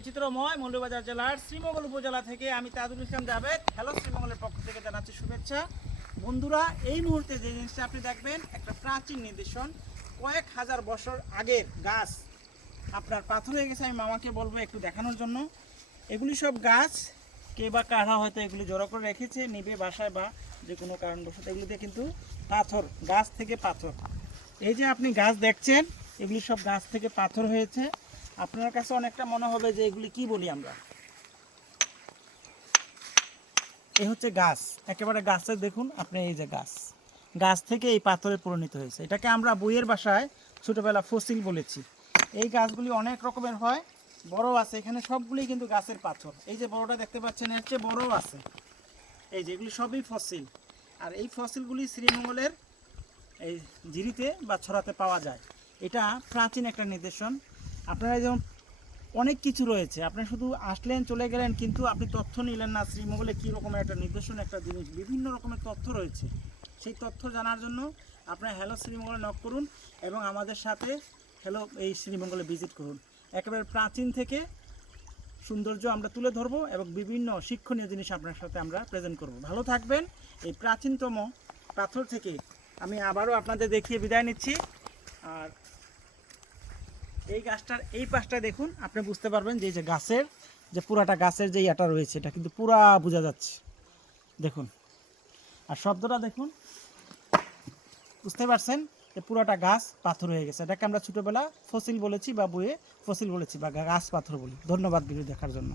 বৈচিত্র্যময় মৌলভীবাজার জেলার শ্রীমঙ্গল উপজেলা থেকে আমি তাজুল ইসলাম জাভেদ। হ্যালো শ্রীমঙ্গলের পক্ষ থেকে জানাচ্ছি শুভেচ্ছা। বন্ধুরা, এই মুহূর্তে যে জিনিসটা আপনি দেখবেন, একটা প্রাচীন নিদর্শন। কয়েক হাজার বছর আগের গাছ আপনার পাথর হয়ে গেছে, আমি মামাকে বলব একটু দেখানোর জন্য। এগুলি সব গাছ, কে বা কারা হয়তো এগুলি জড়ো করে রেখেছে, নিবে বাসায় বা যে কোনো কারণবশত এগুলিতে কিন্তু পাথর, গাছ থেকে পাথর। এই যে আপনি গাছ দেখছেন, এগুলি সব গাছ থেকে পাথর হয়েছে। আপনার কাছে অনেকটা মনে হবে যে এগুলি কি বলি আমরা? এই হচ্ছে গাছ। একেবারে গাছের দেখুন আপনি এই যে গাছ। গাছ থেকে এই পাথরে পরিণত হয়েছে। এটাকে আমরা বইয়ের বাসায় ছোটোবেলা ফসিল বলেছি। এই গাছগুলি অনেক রকমের হয় বড় আছে। এখানে সবগুলি কিন্তু গাছের পাথর। এই যে বড়টা দেখতে পাচ্ছেন, এর চেয়ে বড়ও আছে। এই যেগুলি সবই ফসিল। আর এই ফসিলগুলি শ্রীমঙ্গলের এই জিরিতে বা ছড়াতে পাওয়া যায়। এটা প্রাচীন একটা নিদর্শন। আপনারা যেমন অনেক কিছু রয়েছে। আপনি শুধু আসলেন, চলে গেলেন, কিন্তু আপনি তথ্য নিলেন না। শ্রীমঙ্গলে কী রকমের একটা নিদর্শন একটা জিনিস, বিভিন্ন রকমের তথ্য রয়েছে। সেই তথ্য জানার জন্য আপনার হ্যালো শ্রীমঙ্গলে নক করুন এবং আমাদের সাথে হ্যালো এই শ্রীমঙ্গলে ভিজিট করুন। একেবারে প্রাচীন থেকে সৌন্দর্য আমরা তুলে ধরবো এবং বিভিন্ন শিক্ষণীয় জিনিস আপনার সাথে আমরা প্রেজেন্ট করব। ভালো থাকবেন। এই প্রাচীনতম পাথর থেকে আমি আবারও আপনাদের দেখিয়ে বিদায় নিচ্ছি। আর এই গাছটার এই পাশটা দেখুন, আপনি বুঝতে পারবেন যে যে গাছের, যে পুরাটা গাছের যে ইয়াটা রয়েছে, এটা কিন্তু পুরা বোঝা যাচ্ছে। দেখুন। আর শব্দটা দেখুন। বুঝতে পারছেন? যে পুরাটা গাছ পাথর হয়ে গেছে। এটাকে আমরা ছোটোবেলা ফসিল বলেছি বা বইয়ে ফসিল বলেছি বা গাছ পাথর বলি। ধন্যবাদ ভিডিও দেখার জন্য।